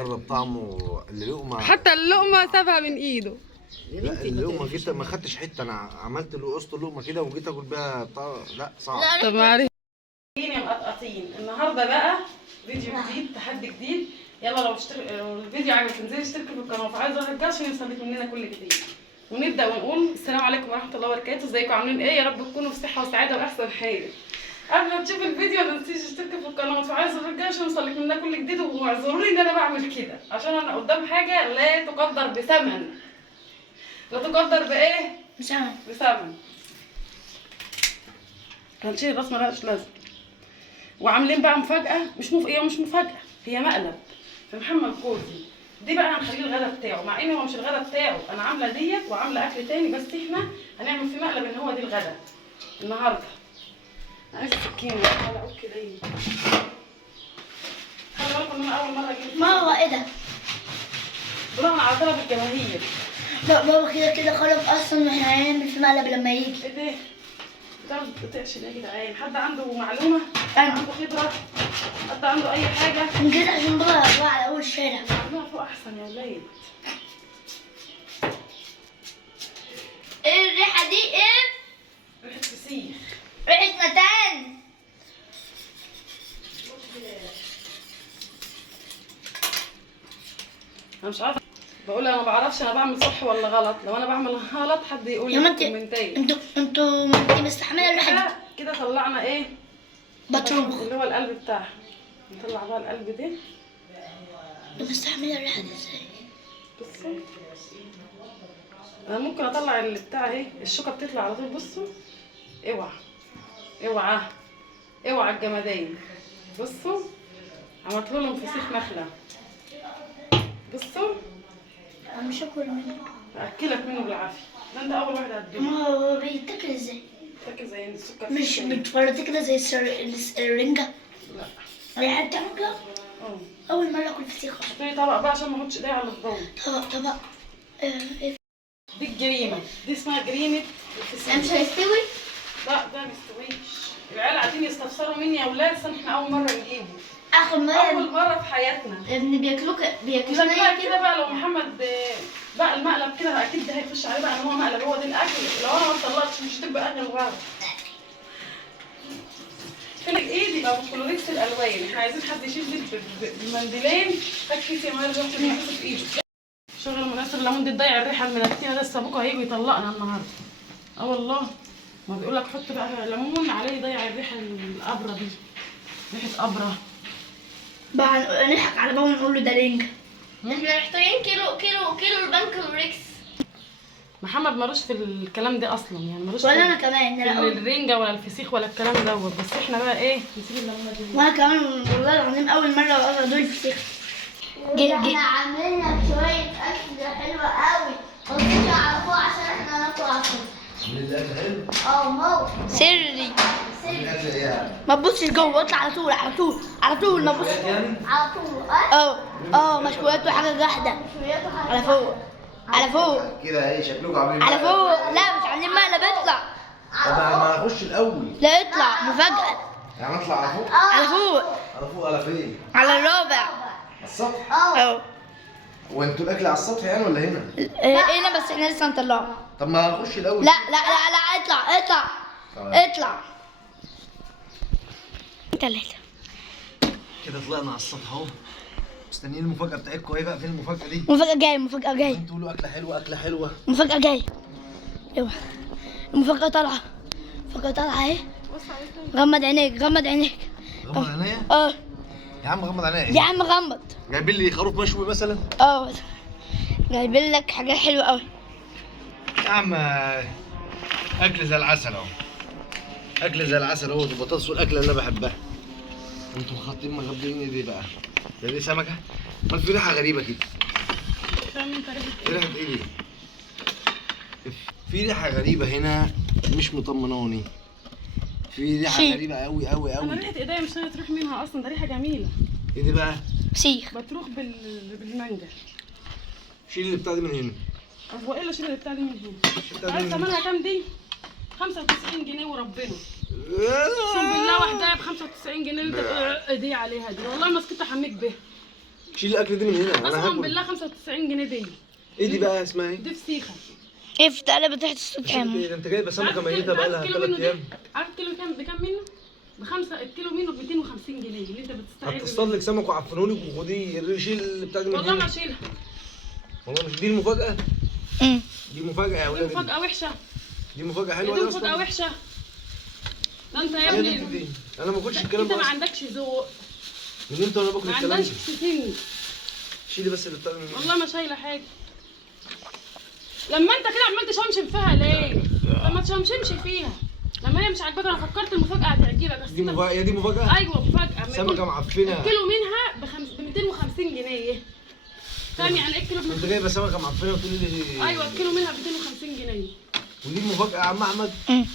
يجرب طعمه اللقمه. حتى اللقمه سابها من ايده. لا اللقمه جيت ما خدتش حته، انا عملت قصت اللقمه كده وجيت اكل بيها لا صعب. طب معلش يا مقطقطين النهارده بقى فيديو جديد، تحدي جديد. يلا لو الفيديو عجبك انزلي اشتركي في القناه وفعلي زر الجرس عشان يوصلك مننا كل جديد. ونبدا ونقول السلام عليكم ورحمه الله وبركاته. ازيكم عاملين ايه؟ يا رب تكونوا في صحه وسعاده واحسن حال. قبل ما تشوفوا الفيديو ما تنسيش تشتركي في القناه وتفعلي زر الجرس عشان يوصلك مننا كل جديد. واعذروني ان انا بعمل كده عشان انا قدام حاجه لا تقدر بثمن. لا تقدر بايه؟ بثمن. هنشيل الراس ملهاش لازمه. وعاملين بقى مفاجأة، مش مفاجأة، هي مقلب في محمد كوزي. دي بقى هنخليه الغدا بتاعه، مع ان هو مش الغدا بتاعه، انا عامله ديت وعامله اكل تاني، بس احنا هنعمل في مقلب ان هو دي الغدا النهارده. انا عايزه سكينه ولا اقول كده ايه؟ خلي بالكم ان انا اول مره اجيب ماما ايه ده؟ بناء على طلب الجماهير. لا بابا كده خلاص اصلا واحنا هنعمل في مقلب لما يجي. ايه ده؟ بتعرف تقشر يا جدعان؟ حد عنده معلومه؟ أنا. عنده خبره؟ حد عنده اي حاجه؟ من كده عشان بابا بقى على اول الشارع. لا فوق احسن يا ولاد. ايه الريحه دي؟ ايه؟ ريحه فسيخ. ريحه متان. انا مش عارفه، بقول انا ما بعرفش انا بعمل صح ولا غلط. لو انا بعمل غلط حد يقول يا لي ما في الكومنتات. انتوا انت مستحمله الريحه دي؟ كده طلعنا ايه؟ بطروخ. اللي هو القلب بتاعها. نطلع بقى القلب ده. انتوا مستحمله الريحه دي ازاي؟ بصوا انا ممكن اطلع اللي بتاع اهي، الشوكه بتطلع على طول. بصوا اوعى اوعى اوعى الجمدان. بصوا عملت لهم فسيخ نخله. بصوا انا مش هاكل منه. هاكلك منه بالعافيه. ده انت اول واحده هتدوق. ما هو بيتاكل ازاي؟ فاكر زي السكر مش في الشاي. بتفرطي كده زي الرنجه؟ لا. الريحه بتعمل كده؟ اه اول مره اكل فسيخ. اشتري طبق بقى عشان ما احطش ايديا على الضوء. طبق ايه؟ دي الجريمه، دي اسمها جريمه الفسيخ. مش هيستوي؟ لا ده ما يستويش. العيال قاعدين يستفسروا مني يا اولاد عشان احنا اول مره نجيبه. اخر اول مره مره في حياتنا. ابني بياكلوك شكلها كده بقى. لو محمد بقى المقلب كده اكيد ده هيخش عليه بقى ان هو مقلب، هو ده الاكل. لو انا ما طلعتش مش هتبقى اكل غلط. فين ايدي بقى بالكلوريكس الالوان. احنا عايزين حد يشيل لي بمنديلين. خد كيس يا ماهر رحت بيمسك في ايده. شغل مناسب الليمون دي تضيع الريحه المنتنه. ده السابوكه هيجوا يطلقنا النهارده. اه والله ما بيقول لك حط بقى ليمون عليه يضيع الريحه الابره دي. ريحه ابره. بقى نضحك على بابا ونقول له ده رنجة. احنا محتاجين كيلو البنك ريكس. محمد ملوش في الكلام ده اصلا، يعني ملوش ولا في انا كمان. في الرنجه ولا الفسيخ ولا الكلام دوت. بس احنا بقى ايه نسيب الليمونه دي. وانا كمان والله العظيم اول مره ادوق الفسيخ. احنا عاملين شويه اكل حلوه قوي. بصوا على فوق عشان احنا ناكل على طول. الاكل حلو. موت سري. الاكل ايه يعني؟ ما تبصش جوه، اطلع على طول على طول على طول. ما تبصش. على طول. مشويات وحاجه جاحده. مشويات وحاجات. على فوق على فوق كده ايه شكلكم عاملين على مقلب. فوق. لا مش عاملين مقلب. اطلع. طب ما اخش الاول. لا اطلع مفاجاه. يعني اطلع على فوق؟ على فوق على فوق على فين؟ على الرابع. على السطح؟ اه وانتوا الاكل على السطح يعني ولا هنا؟ هنا بس احنا لسه هنطلعه. طب ما اخش الاول. لا اطلع طيب. اطلع. تلاته. كده طلعنا على السطح اهو. مستنيين المفاجأة بتاعتكم. ايه بقى فين المفاجأة دي؟ مفاجأة جاية. انتوا تقولوا أكلة حلوة أكلة حلوة. مفاجأة جاية. ايوه المفاجأة طالعة. المفاجأة طالعة اهي. غمض عينيك غمض عينيا؟ يا عم غمض عينيا. يا عم غمض. جايبين لي خروف مشوي مثلا؟ جايبين لك حاجة حلوة قوي. يا عم أكل زي العسل اهو. أكل زي العسل اهو. البطاطس والأكلة اللي أنا بحبها. انتوا مغطين ايه دي بقى؟ دي سمكة؟ امال في ريحة غريبة كده. في ريحة ايه دي؟ في ريحة غريبة هنا مش مطمناني. في ريحة غريبة قوي قوي قوي. انا ريحه ايديا مش قادره تروح منها اصلا. ده ريحه جميله. ايه دي بقى؟ فسيخ. بتروح بالمانجا. شيل اللي بتاع دي من هنا. هو ايه اللي شيل اللي بتاع دي من هنا؟ عارف ثمنها كام دي؟ 95 جنيه وربنا. اقسم بالله واحده ب 95 جنيه اللي انت دي عليها دي. والله ما سكت احميك بيها. شيل الاكل دي من هنا انا قسما هاكل. بالله 95 جنيه دي. ايه دي بقى اسمها ايه؟ دي فسيخه. افتح قلبت تحت السطح يا شيل ماما. ايه ده؟ انت جايبه سمكه ميته بقى لها 3 منه دي؟ ايام. عارف الكيلو كام بكام منه؟ الكيلو منه ب 250 جنيه اللي انت بتستعير هتصطاد لك سمك وعفنوني وخديه شيل بتاع دي من والله ما هنا. اشيلها. والله مش دي المفاجاه. أمم. دي مفاجاه يا دي ولاد. مفاجأة وحشة. دي مفاجاه حلوه دي يا مفاجأة اسطى. وحشة. ده انت يا إيه ابني دي؟ انا ما باكلش الكلام انت ده ما اصلا. عندكش ذوق. من امتى وانا باكل ما الكلام عندكش ده؟ سن. شيلي بس اللي بتاع من هنا. والله ما شايله حاجه. لما انت كده عمال تشمشم فيها ليه؟ لما تشمشمش فيها. لما هي مش عاجباك انا فكرت المفاجاه هتعجبك بس دي انت مفاجاه. دي مفاجاه. ايوه مفاجاه. أما سمكه يكون معفنه. الكيلو منها ب 250 جنيه. فاهم يعني ايه الكيلو انت منها؟ جايبه سمكه معفنه وتقولي لي ايوه الكيلو منها ب 250 جنيه. ودي المفاجاه يا عم احمد. أمم.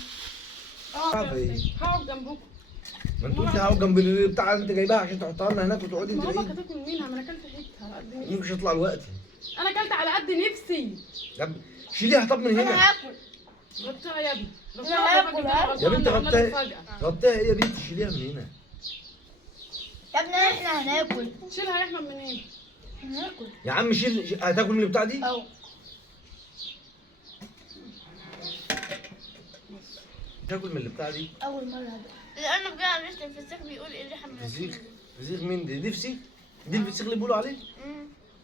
عارفه ايه؟ هقعد جنبكم. ما انت قلت هقعد جنب البتاع اللي انت جايباها عشان تحطها لنا هناك وتقعدي انت ما بعيد. امك هتاكل منها ما انا اكلت حته على قد نفسي. مش هيطلع الوقت. انا اكلت على قد نفسي. طب شيليها طب من هنا. هاكل. غطيها يا ابني. يا بنت غطيها. غطيها ايه يا بنت؟ شيليها من هنا. يا ابني احنا هناكل. شيلها يا احمد من هنا. هناكل. يا عم هتاكل من البتاع دي؟ أو. تاكل من البتاع دي؟ أول مرة هذا. لأنه بقى عرفت الفسيخ بيقول إيه اللي حمل. فسيخ. فسيخ مين دي؟ دي فسيخ؟ دي الفسيخ اللي بيقولوا عليه؟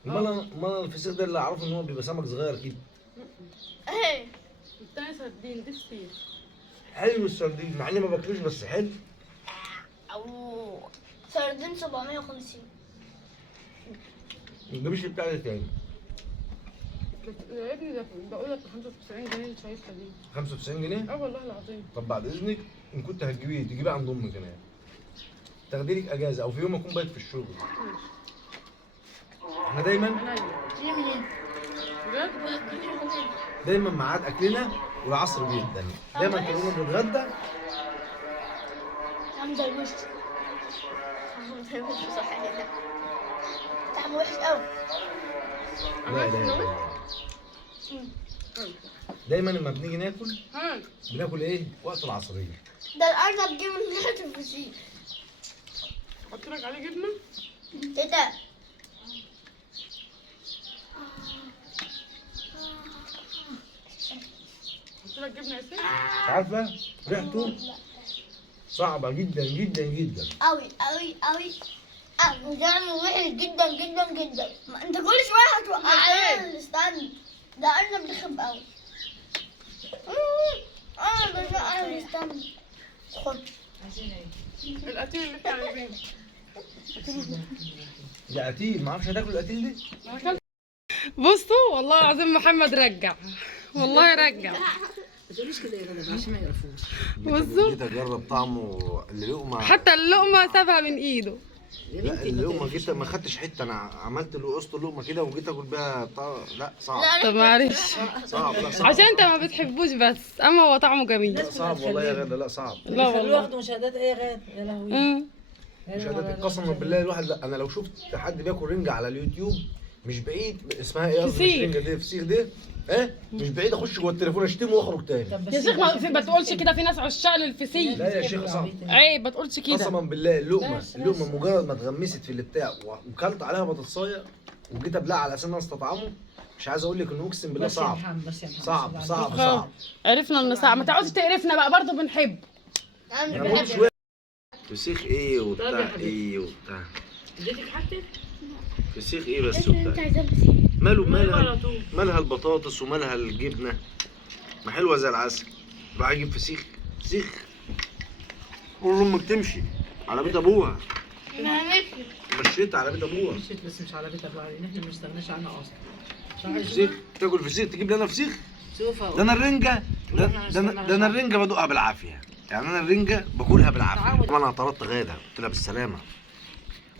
امال الفسيخ ده اللي اعرفه ان هو بيبقى سمك صغير كده. إيه. التاني سردين دي فسيخ. حلو السردين مع اني ما باكلوش بس حلو. أو سردين 750. ما تجيبش البتاع ده تاني. يا ابني ده بقول لك 95 جنيه اللي شايفها دي. 95 جنيه؟ اه والله العظيم. طب بعد اذنك ان كنت هتجيبيه تجيبيه عند امك كمان. تاخدي لك اجازه او في يوم اكون بايت في الشغل. احنا دايما ليه منين؟ بجد؟ دايما ميعاد اكلنا والعصر بيدن. دايما تلاقونا بنتغدى. حمزة الوش. حمزة الوش صحيح. طعمه وحش قوي. لا اله الا الله. دايما لما بنيجي ناكل ها بناكل ايه؟ وقت العصريه. ده الأرنب جه من ريحة الفسيخ. احط لك عليه جبنه. إيه ده؟ احط لك جبنه يا سيدي. عارفه ريحته صعبه جدا جدا جدا. أوي أوي أوي. أوي. طعمه وحش جدا جدا جدا. ما أنت كل شوية هتوقع علينا الاستند. ده أرنب رخم أوي. أنا بشوق الاستند. خد. القتيل اللي احنا عايزينه. ده قتيل ما اعرفش هتاكل القتيل دي. انا اكلت. بصوا والله العظيم محمد رجع. والله رجع. ما تقوليش كده يا غدا عشان ما يعرفوش. بصوا. جيت اجرب طعمه اللقمه. حتى اللقمة سابها من ايده. يا لا بنتي اللقمه جيت ما خدتش حته انا عملت قصت اللقمه كده وجيت اكل بيها لا صعب. طب معلش صعب لا صعب. عشان انت ما بتحبوش بس اما هو طعمه جميل. لا صعب والله يا غدا لا صعب. لا خلوه والله. ياخدوا مشاهدات ايه يا غدا يا لهوي. مشاهدات قسما بالله الواحد لا انا لو شفت حد بياكل رنجه على اليوتيوب مش بعيد اسمها ايه قصدي مش فسيخ. رنجه دي فسيخ دي مش بعيد اخش جوه التليفون اشتمه واخرج تاني. طب بس يا شيخ ما تقولش كده في ناس عشاق للفسيخ. لا يا شيخ صعب. عيب ما تقولش كده. قسما بالله اللقمه مجرد ما اتغمست في اللي بتاع وكلت عليها بطاطسايه وجيت ابلعها على اساس انها استطعمه مش عايز اقول لك انه اقسم بالله بس يا صعب محمد بس يا محمد صعب صعب صعب. عرفنا ان صعب ما تقعدش تقرفنا بقى برضه بنحب. انا بقول شويه فسيخ ايه وبتاع ايه وبتاع اديتك حاجتك؟ فسيخ ايه بس انت وبتاع عايزاه فسيخ. مالها البطاطس ومالها الجبنه ما حلوه زي العسل. راح اجيب فسيخ قول لامك تمشي على بيت ابوها. ما هنمشي. مشيت على بيت ابوها. مشيت بس مش على بيت ابوها لان احنا ما نستغناش عنها اصلا. فسيخ تاكل فسيخ تجيب لي انا فسيخ. شوف ده انا الرنجه ده انا الرنجه بدوقها بالعافيه يعني انا الرنجه باكلها بالعافيه. انا طردت غاده قلت لها بالسلامه.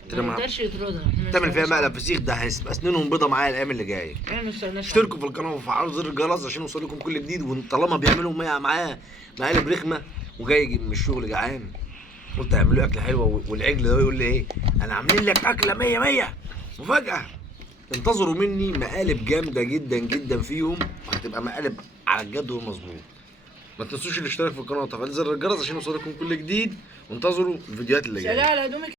قلت لها ما ما يقدرش يطردها. إحنا ما تعمل فيها نستغناش مقلب فسيخ ده هيبقى اسنانهم بيضه معايا الايام اللي جايه. عنها. احنا ما نستغناش اشتركوا في القناه وفعلوا زر الجرس عشان يوصل لكم كل جديد. وطالما بيعملوا معاه مقالب رخمه وجاي من الشغل جعان قلت اعملوا لي اكله حلوه. والعجل ده يقول لي ايه انا عاملين لك اكله 100 100 مفاجاه. انتظروا مني مقالب جامده جدا جدا فيهم وهتبقى مقالب على الجد والمظبوط. ما تنسوش الاشتراك في القناه وتفعيل زر الجرس عشان يوصل لكم كل جديد وانتظروا الفيديوهات اللي جايه. على هدومك.